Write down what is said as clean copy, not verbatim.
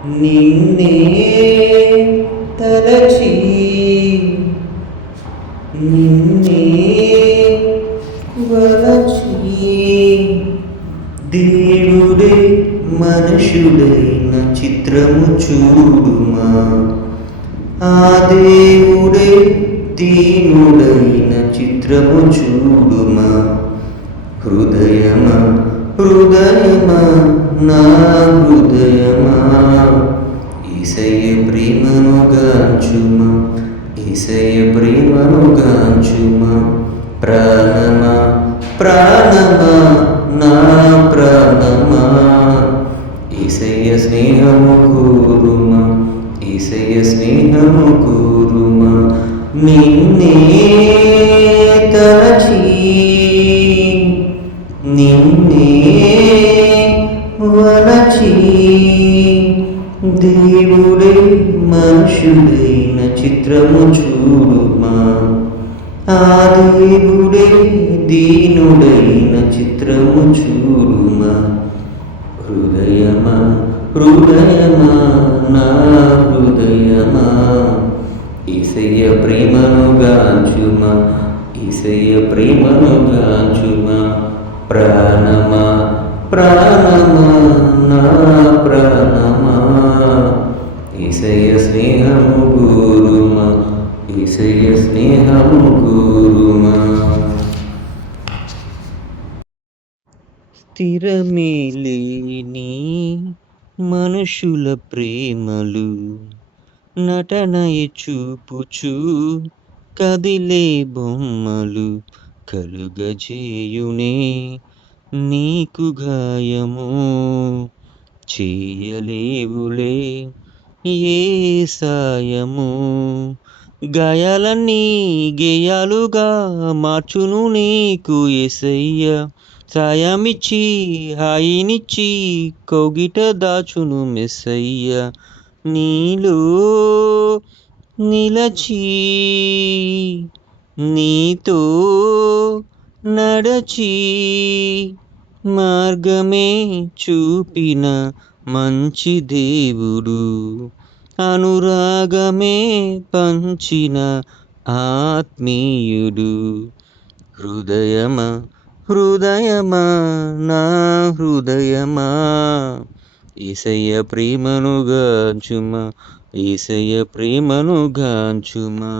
నిన్నే తలచి నిన్నే వలచి దేవుడే మనుషుడైన చిత్రము చూడుమా, ఆ దేవుడే దీనుడైన చిత్రము చూడుమా. హృదయమా హృదయమా నా హృదయమా, యేసయ్య ప్రేమను గాంచుమా, యేసయ్య ప్రేమను గాంచుమా. ప్రాణమా ప్రాణమా నా ప్రాణమా, యేసయ్య స్నేహము కోరుమా, యేసయ్య స్నేహము కోరుమా. నిన్నే తలచి నిన్నే వలచి దేవుడే మనుషుడైన చిత్రము చూడుమా, ఆ దేవుడే దీనుడైన చిత్రము చూడుమా. హృదయమా హృదయమా నా హృదయమా, యేసయ్య ప్రేమను గాంచుమా, యేసయ్య ప్రేమను గాంచుమా. ప్రాణమా ప్రాణమా నా ప్రాణమా, యేసయ్య స్నేహము కోరుమా, యేసయ్య స్నేహము కోరుమా. స్థిరమే లేని మనుషుల ప్రేమలు నటనయ చూపుచు కదిలే బొమ్మలు కలుగజేయునే నీకు గాయము. చేయలేవులే ఏ సాయము, గాయాలన్నీ గేయాలుగా మార్చును నీకు యేసయ్య. సాయమిచ్చి హాయినిచ్చి కౌగిట దాచును మెస్సయ్య. నీలో నిలచి నీతో నడచి మార్గమే చూపిన మంచి దేవుడు, అనురాగమే పంచిన ఆత్మీయుడు. హృదయమా హృదయమా నా హృదయమా, యేసయ్య ప్రేమను గాంచుమా, యేసయ్య ప్రేమను గాంచుమా.